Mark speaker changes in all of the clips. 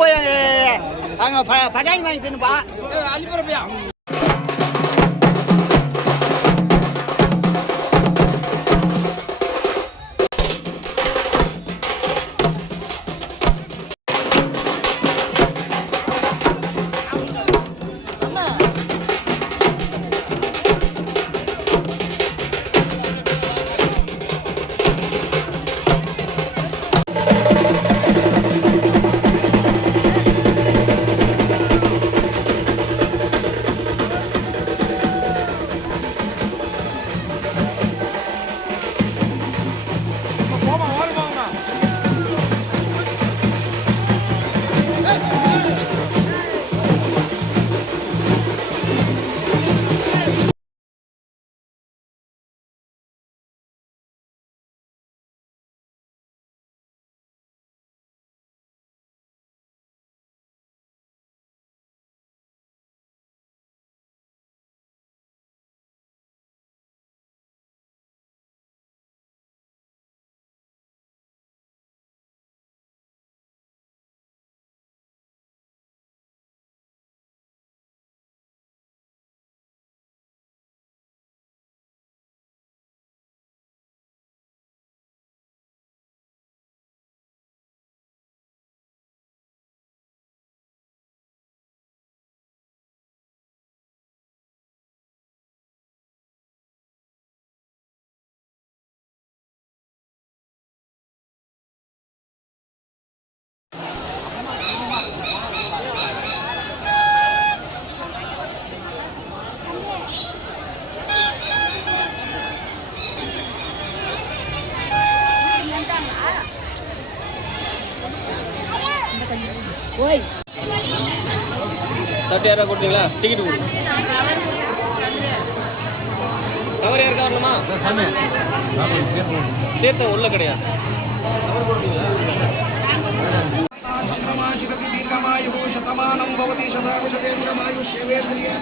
Speaker 1: போய் அங்கே பட்டாணி வாங்கி தின்னுப்பா
Speaker 2: அள்ளிப்புறப்பையா
Speaker 3: ஓய் சட்டை யாரா கொடுத்தீங்களா டிக்கெட் கொடுங்க கவர் யாருக்கா வரணுமா சாமி தீர்த்தம் உள்ள கிடையாது கவர் கொடுத்தீங்களா
Speaker 4: शतमानं भवति शताकुशतेन्द्रमायुष्यवेन्द्रिये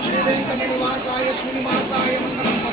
Speaker 4: श्रीवेङ्कटनिवासाय श्रीनिवासाय मङ्गलम्